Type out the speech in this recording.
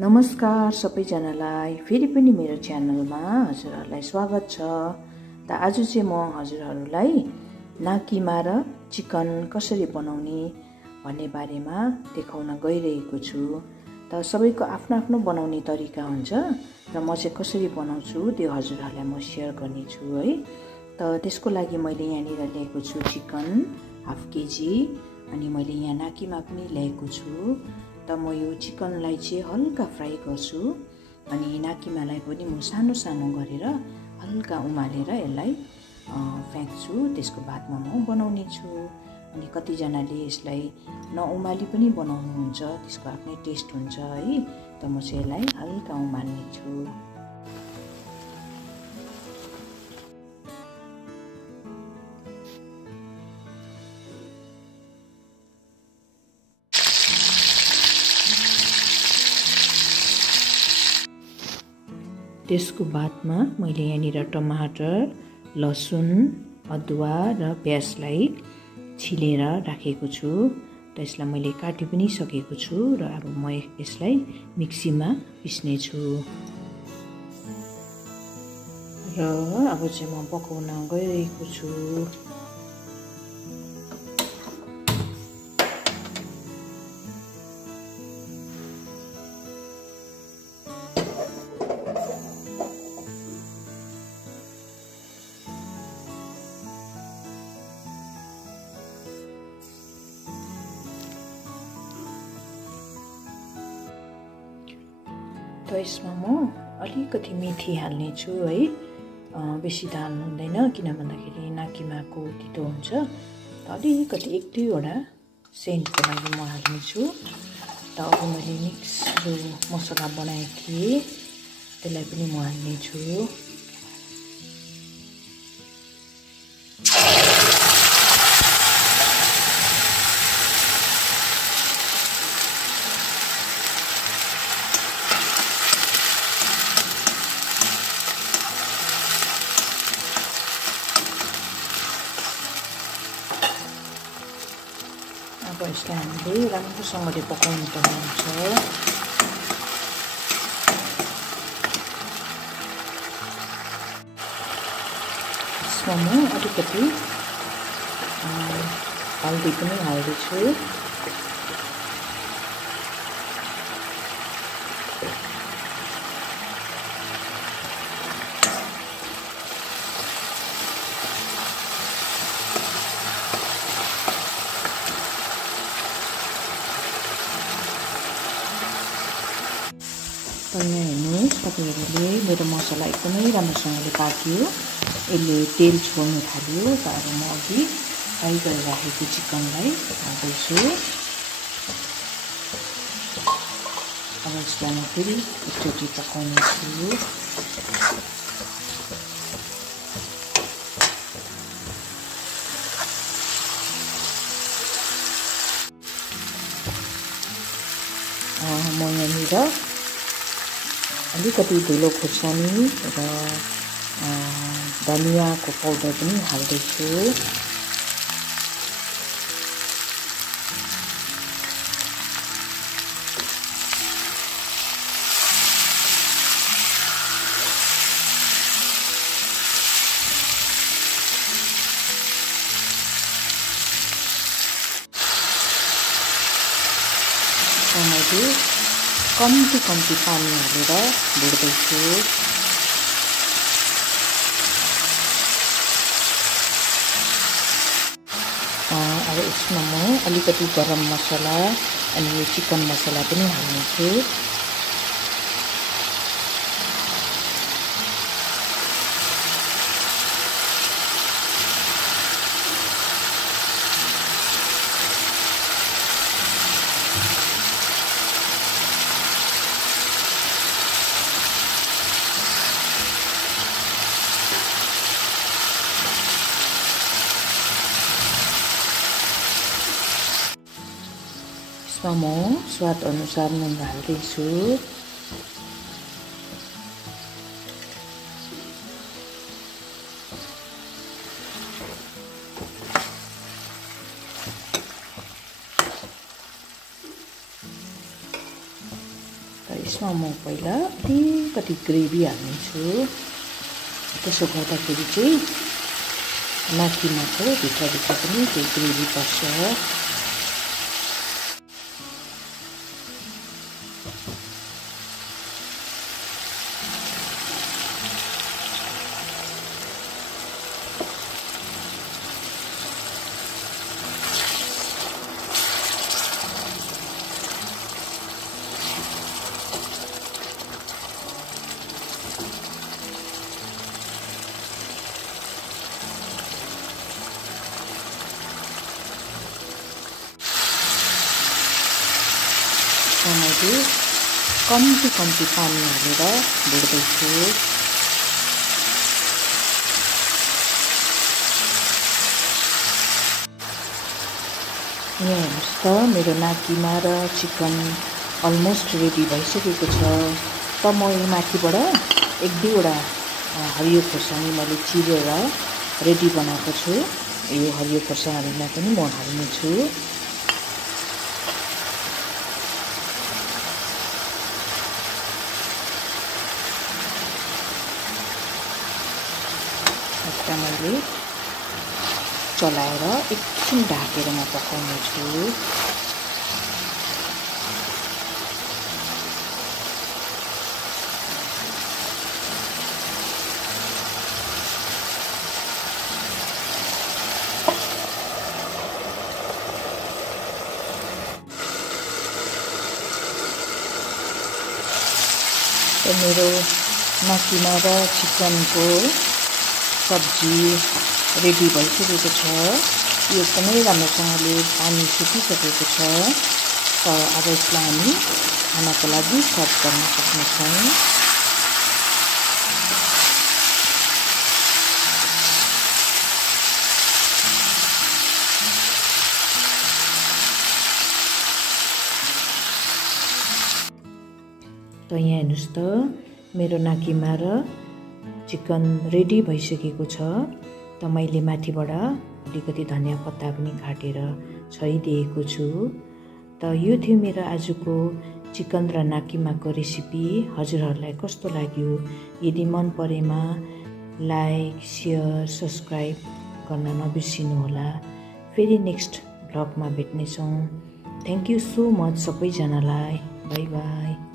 नमस्कार सबैजनालाई फेरि पनि मेरो च्यानलमा हजुरहरूलाई स्वागत छ। त आज चाहिँ म हजुरहरूलाई नाकिमा र चिकन कसरी बनाउने भन्ने बारेमा देखाउन गइरहेको छु। त सबैको आफ्नो आफ्नो बनाउने तरिका हुन्छ र म चाहिँ कसरी बनाउँछु त्यो हजुरहरूलाई म सेयर गर्ने छु है। त त्यसको लागि मैले यहाँनिर ल्याएको छु चिकन हाफ केजी, अनि मैले यहाँ नाकिमा पनि ल्याएको छु। त म यो चिकनलाई चाहिँ हल्का फ्राई गर्छु, अनि नाकिमालाई पनि म सानो सानो गरेर हल्का उमालेर यसलाई फ्याँक्छु। त्यसको बादमा म बनाउने छु। अनि कतिजनाले यसलाई नउमाली पनि बनाउनुहुन्छ, त्यसको आफ्नै टेस्ट हुन्छ है। त म चाहिँ यसलाई हल्का उमाल्ने छु। त्यसको बादमा मैले यहाँनिर टमाटर, लसुन, अदुवा र प्याजलाई छिलेर राखेको छु। त यसलाई मैले काटि पनि सकेको छु र अब म यसलाई मिक्सीमा पिस्ने छु। र अब चाहिँ म पकाउन गइरहेको छु। त यसमा म अलिकति मेथी हाल्ने छु है। बेसी त हाल्नु हुँदैन, किन भन्दाखेरि नाकिमाको तितो हुन्छ। त अलिकति 1-2वटा सेन्टको लागि म हाल्ने छु। त अब मैले मिक्स जो मसला बनाएको थिएँ त्यसलाई पनि म हाल्ने छु। अब यसलाई हामीले राम्रोसँगले पकाउनु पर्ने हुन्छ। यसमा म अलिकति हल्दी पनि हाल्दैछु। त यहाँ हेर्नुहोस्, तपाईँहरूले मेरो मसला एकदमै राम्रोसँगले पाक्यो, यसले तेल छोड्नु थाल्यो। त अब म अघि फ्राई गरेर राखेको चिकनलाई हाल्दैछु। अब यसलाई म फेरि एकचोटि पकाउने छु। म यहाँनिर अलिकति धुलो खुर्सानी र धनियाँको पाउडर पनि हाल्दैछु। मैले कम्ती पानी हालेर भुट्दैछु। अब यसमा म अलिकति गरम मसला अनि यो चिकन मसला पनि हाल्ने छु। यसमा म स्वाद अनुसार नुन हाल्दैछु। यसमा म पहिला अलिकति ग्रेभी हाल्नेछु। त्यसो गर्दाखेरि चाहिँ नाकिमाको भित्रभित्र पनि त्यो ग्रेभी पर्छ। मैले कम्ती पानी हालेर भुट्दैछु। यहाँ हेर्नुहोस् त मेरो नाकिमा र चिकन अलमोस्ट रेडी भइसकेको छ। त म यो माथिबाट एक दुईवटा हरियो खोर्सानी मैले चिरेर रेडी बनाएको छु। यो हरियो खोर्सानीलाई पनि म हाल्नेछु। मैले चलाएर एकछिन ढाकेर म पकाउने छु। मेरो नाकिमा र चिकनको सब्जी रेडी भइसकेको छ। यो एकदमै राम्रोसँगले पानी सुकिसकेको छ। त अब यसलाई हामी खानाको लागि सर्भ गर्न सक्नेछौँ। त यहाँ हेर्नुहोस् त मेरो नाकिमा र चिकन रेडी भइसकेको छ। त मैले माथिबाट अलिकति धनियाँ पत्ता पनि काटेर छरिदिएको छु। त यो थियो मेरो आजको चिकन र नाकिमाको रेसिपी। हजुरहरूलाई कस्तो लाग्यो? यदि मन परेमा लाइक, सेयर, सब्सक्राइब गर्न नबिर्सिनुहोला। फेरि नेक्स्ट भ्लगमा भेट्नेछौँ। थ्याङ्क यू सो मच सबैजनालाई। Bye by.